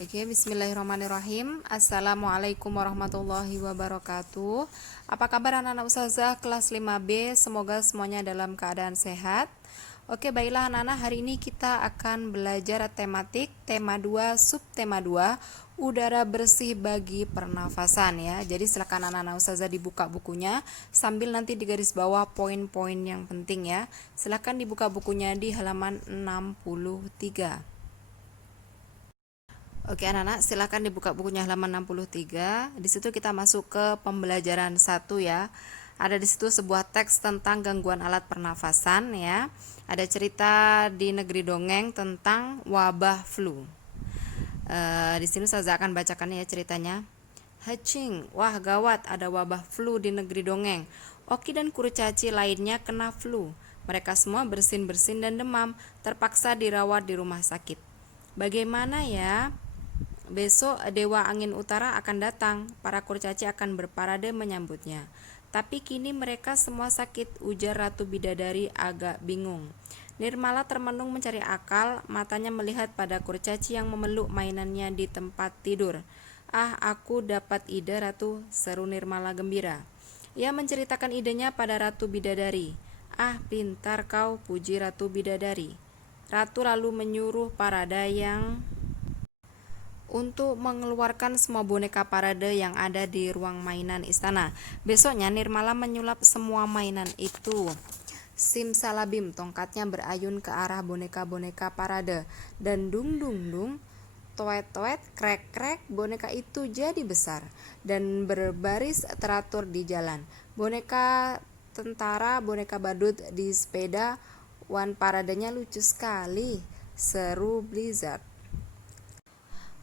Oke, bismillahirrahmanirrahim. Assalamualaikum warahmatullahi wabarakatuh. Apa kabar anak-anak ustazah kelas 5B? Semoga semuanya dalam keadaan sehat. Oke, baiklah anak-anak, hari ini kita akan belajar tematik tema 2, subtema 2, udara bersih bagi pernafasan ya. Jadi silakan anak-anak ustazah dibuka bukunya sambil nanti di garis bawah poin-poin yang penting ya. Silakan dibuka bukunya di halaman 63. Oke anak-anak, silakan dibuka bukunya halaman 63. Di situ kita masuk ke pembelajaran 1 ya. Ada di situ sebuah teks tentang gangguan alat pernafasan ya. Ada cerita di negeri dongeng tentang wabah flu. Di sini saya akan bacakan ya ceritanya. Hacing, wah gawat, ada wabah flu di negeri dongeng. Oki dan kurcaci lainnya kena flu. Mereka semua bersin-bersin dan demam, terpaksa dirawat di rumah sakit. Bagaimana ya? Besok Dewa Angin Utara akan datang, para kurcaci akan berparade menyambutnya. Tapi kini mereka semua sakit, ujar Ratu Bidadari agak bingung. Nirmala termenung mencari akal, matanya melihat pada kurcaci yang memeluk mainannya di tempat tidur. Ah, aku dapat ide Ratu, seru Nirmala gembira. Ia menceritakan idenya pada Ratu Bidadari. Ah, pintar kau, puji Ratu Bidadari. Ratu lalu menyuruh para dayang untuk mengeluarkan semua boneka parade yang ada di ruang mainan istana. Besoknya Nirmala menyulap semua mainan itu. Simsalabim, tongkatnya berayun ke arah boneka-boneka parade. Dan dung dung dung, toet toet, krek krek, boneka itu jadi besar dan berbaris teratur di jalan. Boneka tentara, boneka badut di sepeda, wan paradenya lucu sekali, seru Blizzard.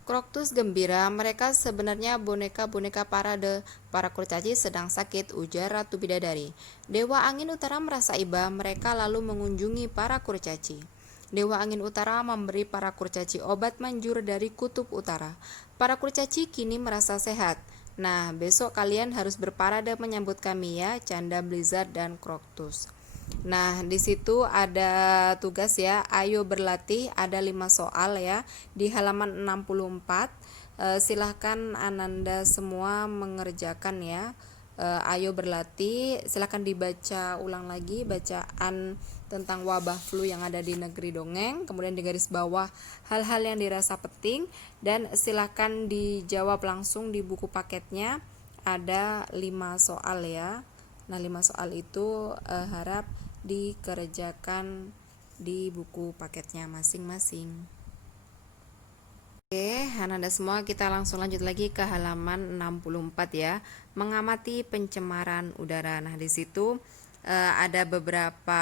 Kroktus gembira, mereka sebenarnya boneka-boneka parade. Para kurcaci sedang sakit, ujar Ratu Bidadari. Dewa Angin Utara merasa iba, mereka lalu mengunjungi para kurcaci. Dewa Angin Utara memberi para kurcaci obat manjur dari kutub utara. Para kurcaci kini merasa sehat. Nah, besok kalian harus berparade menyambut kami ya, canda Blizzard dan Kroktus. Nah, di situ ada tugas ya, ayo berlatih, ada 5 soal ya, di halaman 64. Silahkan Ananda semua mengerjakan ya. Ayo berlatih, silahkan dibaca ulang lagi bacaan tentang wabah flu yang ada di negeri dongeng, kemudian di garis bawah hal-hal yang dirasa penting, dan silahkan dijawab langsung di buku paketnya, ada 5 soal ya. Nah, 5 soal itu harap dikerjakan di buku paketnya masing-masing. Oke, Ananda semua, kita langsung lanjut lagi ke halaman 64 ya. Mengamati pencemaran udara. Nah, di situ ada beberapa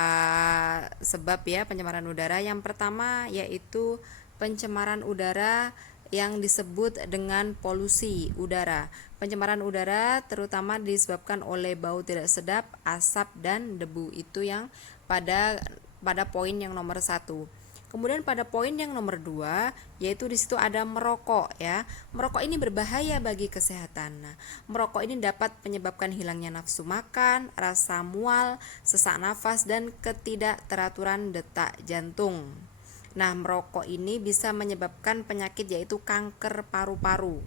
sebab ya pencemaran udara. Yang pertama yaitu pencemaran udara yang disebut dengan polusi udara. Pencemaran udara terutama disebabkan oleh bau tidak sedap, asap, dan debu. Itu yang pada poin yang nomor 1. Kemudian pada poin yang nomor 2, yaitu di situ ada merokok ya. Merokok ini berbahaya bagi kesehatan. Nah, merokok ini dapat menyebabkan hilangnya nafsu makan, rasa mual, sesak nafas, dan ketidakteraturan detak jantung. Nah, merokok ini bisa menyebabkan penyakit yaitu kanker paru-paru.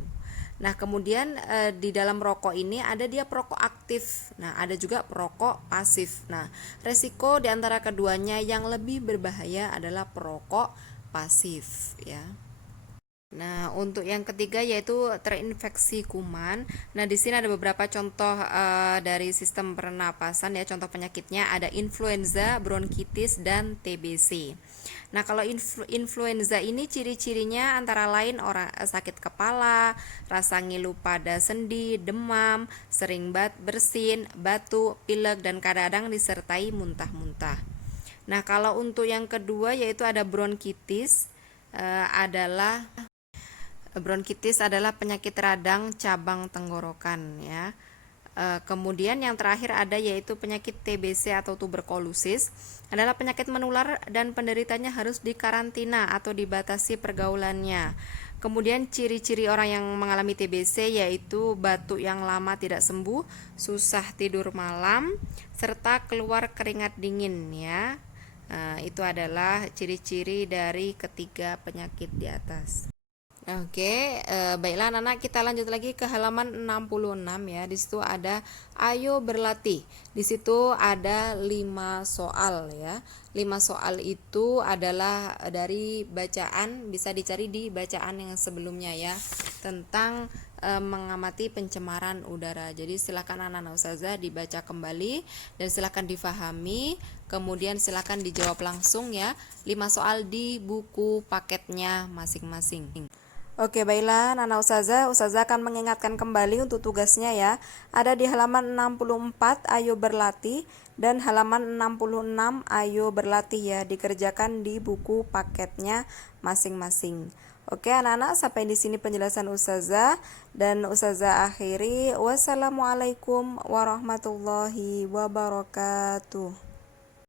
Nah, kemudian di dalam rokok ini ada dia perokok aktif. Nah, ada juga perokok pasif. Nah, resiko di antara keduanya yang lebih berbahaya adalah perokok pasif ya. Nah, untuk yang ketiga yaitu terinfeksi kuman. Nah, di sini ada beberapa contoh dari sistem pernapasan ya. Contoh penyakitnya ada influenza, bronkitis, dan TBC. Nah, kalau influenza ini ciri-cirinya antara lain orang sakit kepala, rasa ngilu pada sendi, demam, sering bersin, batuk, pilek, dan kadang-kadang disertai muntah-muntah. Nah, kalau untuk yang kedua yaitu ada bronkitis, bronkitis adalah penyakit radang cabang tenggorokan ya. Kemudian yang terakhir ada yaitu penyakit TBC atau tuberkulosis, adalah penyakit menular dan penderitanya harus dikarantina atau dibatasi pergaulannya. Kemudian ciri-ciri orang yang mengalami TBC yaitu batuk yang lama tidak sembuh, susah tidur malam, serta keluar keringat dingin ya. Itu adalah ciri-ciri dari ketiga penyakit di atas. Oke, baiklah anak-anak, kita lanjut lagi ke halaman 66 ya. Di situ ada ayo berlatih. Di situ ada 5 soal ya. 5 soal itu adalah dari bacaan, bisa dicari di bacaan yang sebelumnya ya, tentang mengamati pencemaran udara. Jadi silakan anak-anak ustazah dibaca kembali dan silakan difahami. Kemudian silakan dijawab langsung ya. 5 soal di buku paketnya masing-masing. Oke, baiklah Nana Ustazah akan mengingatkan kembali untuk tugasnya ya. Ada di halaman 64 ayo berlatih dan halaman 66 ayo berlatih ya, dikerjakan di buku paketnya masing-masing. Oke anak-anak, sampai di sini penjelasan Ustazah dan Ustazah akhiri. Wassalamualaikum warahmatullahi wabarakatuh.